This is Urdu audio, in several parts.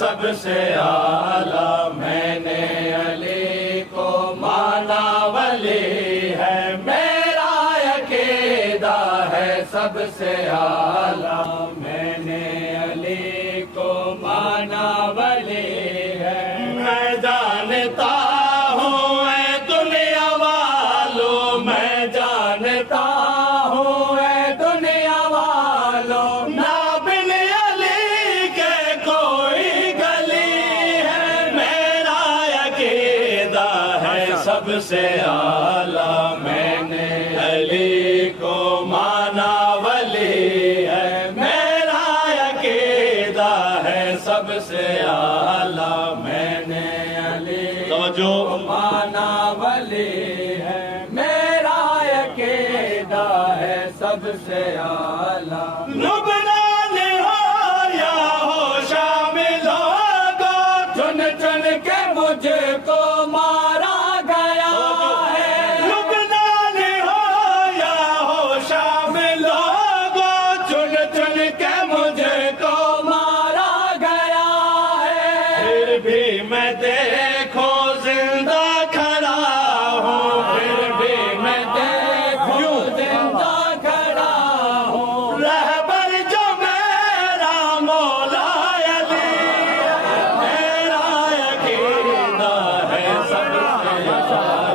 سب سے اعلیٰ، میں نے علی کو مانا ولی ہے، میرا عقیدہ ہے سب سے اعلیٰ، میں نے علی کو مانا ولی ہے، میں جانتا ہوں اے دنیا والوں، میں جانتا ہوں اے دنیا والوں، نہ بن علی کے کوئی گلی ہے، میرا عقیدہ ہے سب سے اعلیٰ، میں نے علی کو مانا ولی ہے، میرا عقیدہ ہے سب سے اعلیٰ، میں نے علی کو مانا ولی ہے، میرا عقیدہ ہے سب سے اعلیٰ، لبنان ہو یا ہو شامل ہوگا، چن چن کے مجھ کو مارا گیا ہے، لبنان ہو یا ہو شامل ہوگا، چن چن کے مجھ کو مارا گیا ہے، پھر بھی میں دیکھو زندہ کھڑا ہوں، پھر بھی میں دیکھو زندہ کھڑا ہوں، رہبر جو میرا مولا علی ہے، میرا عقیدہ ہے سب سے اعلیٰ،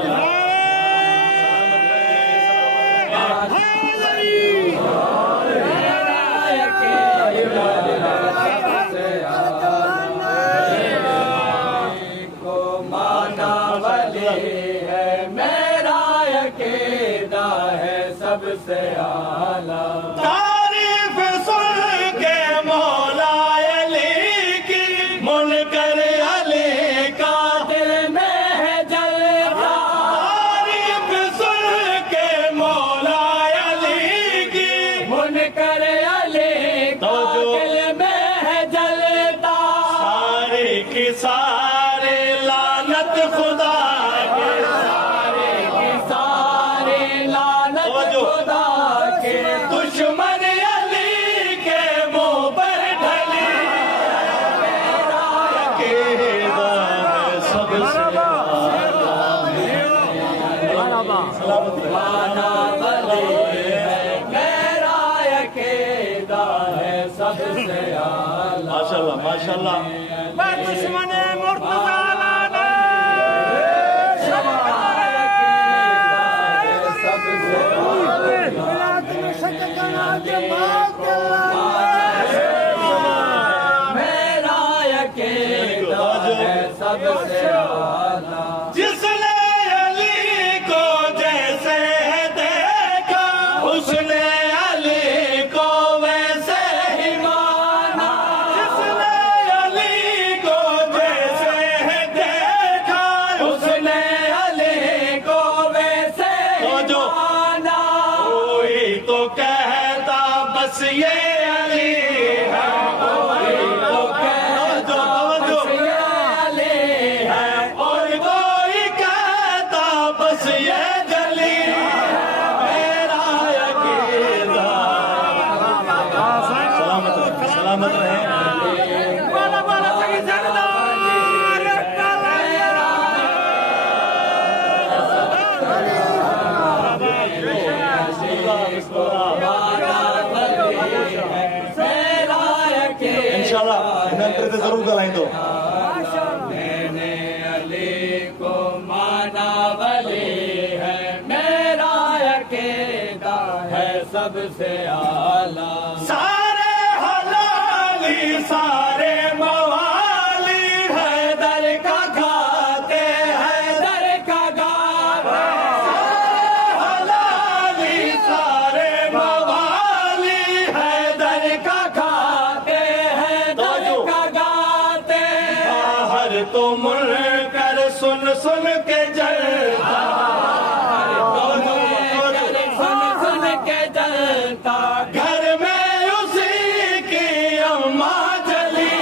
میرا عقیدہ ہے سب سے اعلیٰ، تعریف سن کے مولا علی کی، منکر علی کا دل میں ہے جلوہ، تعریف سن کے مولا علی کی، منکر علی کا دل میں ہے جلتا، سارے کی سارے لعنت خدا خدا کے، دشمن علی کے منہ پر ڈھلی، میرا عقیدہ ہے سب سے اعلیٰ، مانا ولی ہے، میرا عقیدہ ہے سب سے اعلیٰ، ماشاءاللہ ماشاءاللہ، دشمن مرتضی میرا عقیدہ ہے سب سے اعلیٰ، جس نے علی کو جیسے دیکھا، اس نے علی کو ویسے ہی مانا، جس نے علی کو جیسے دیکھا، اس نے علی کو ویسے ہی مانا، کوئی تو کہتا بس یہ علی ہے، کوئی تو کہتا بس یہ علی ہے، اور کوئی کہتا بس یہ جلی ہے، میرا عقیدہ، سلامت رہیں، انشاءاللہ ضرور گلائیں دو، میں نے علی کو مانا ولی ہے، میرا عقیدہ ہے سب سے اعلیٰ، سارے حلالی سارے موالی حیدر کا کھاتے، حیدر کا گاتے، سارے حلالی سارے موالی حیدر کا کھاتے، حیدر کا گاتے، باہر تو منکر سن سن کے جلتا، سن سن کے جلتا، گھر میں اسی کی اماں جلی،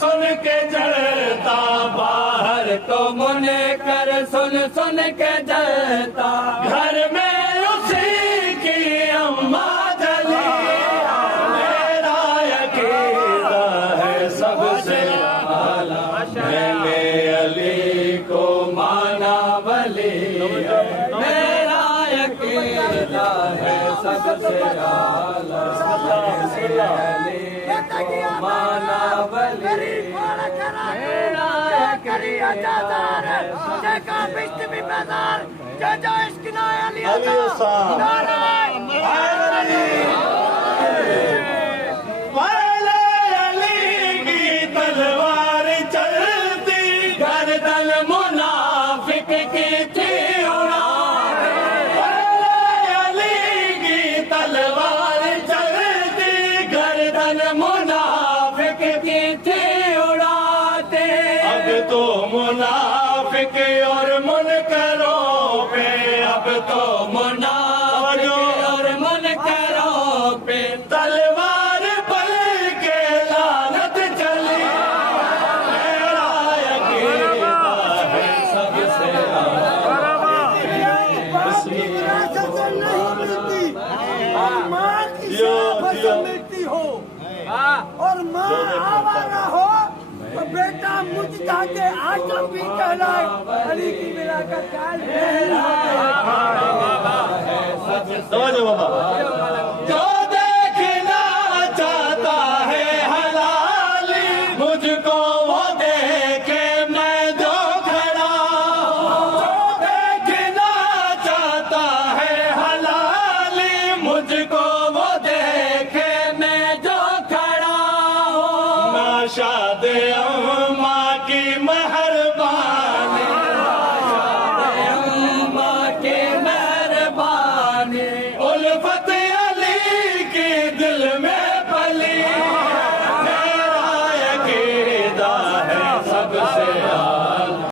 سن کے جلتا باہر تو منکر سن سن کے جلتا گھر میں اسی کی اماں جلی میرا عقیدہ ہے سب سے اعلیٰ میں نے علی کو مانا ولی میرا عقیدہ ہے سب سے اعلیٰ مانا ولی علی کی تلوار چلتی گردن منافق کی تھی اڑا علی کی تلوار چلتی گردن منافق کی تھی اڑاتے اب تو منافق اور منکروں پہ اب تو منافق اور منکروں پہ تلوار پل کے لعنت چلی میرا عقیدہ ہے سب سے ملتی ہو اور ماں آوارہ ہو تو بیٹا مجھ جاتے آٹم بھی کہلائے علی کی ملا کا خیال جو دیکھنا چاہتا ہے حلالی مجھ کو وہ دیکھے میں جو کھڑا جو دیکھنا چاہتا ہے حلالی مجھ کو